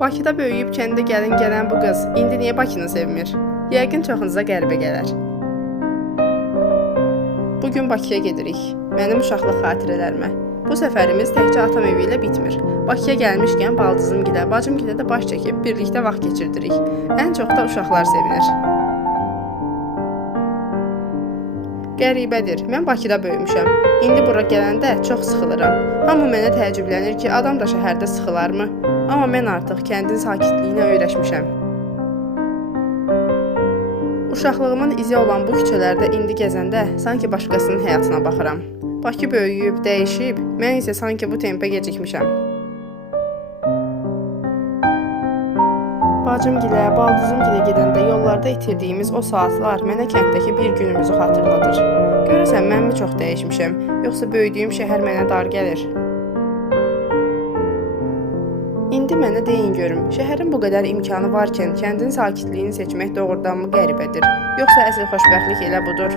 Bakıda böyüyüb kəndə gələn bu qız indi niyə Bakını sevmir? Yəqin çoxunuza qəribə gələr. Bugün Bakıya gedirik. Mənim uşaqlıq xatirələrimə. Bu səfərimiz təkcə atam evi ilə bitmir. Bakıya gəlmişkən baldızımgilə, bacımgilə də baş çəkib birlikdə vaxt keçirdirik. Ən çox da uşaqlar sevinir. Qəribədir, mən Bakıda böyümüşəm. İndi bura gələndə çox sıxılıram. Hamı mənə təəccüblənir ki, adam da şəhərdə sıxılarmı? Amma mən artıq kəndin sakitliyinə öyrəşmişəm. Uşaqlığımın izi olan bu küçələrdə indi gəzəndə sanki başqasının həyatına baxıram. Bakı böyüyüb, dəyişib, mən isə sanki bu tempə gecikmişəm. Bacımgilə, baldızımgilə gedəndə yollarda itirdiyimiz o saatlar mənə kənddəki bir günümüzü xatırladır. Görəsən, mən mi çox dəyişmişəm, yoxsa böyüdüyüm şəhər mənə dar gəlir? İndi mənə deyin görüm, şəhərin bu qədər imkanı varkən kəndin sakitliyini seçmək doğrudanmı qəribədir, yoxsa əsl xoşbəxtlik elə budur?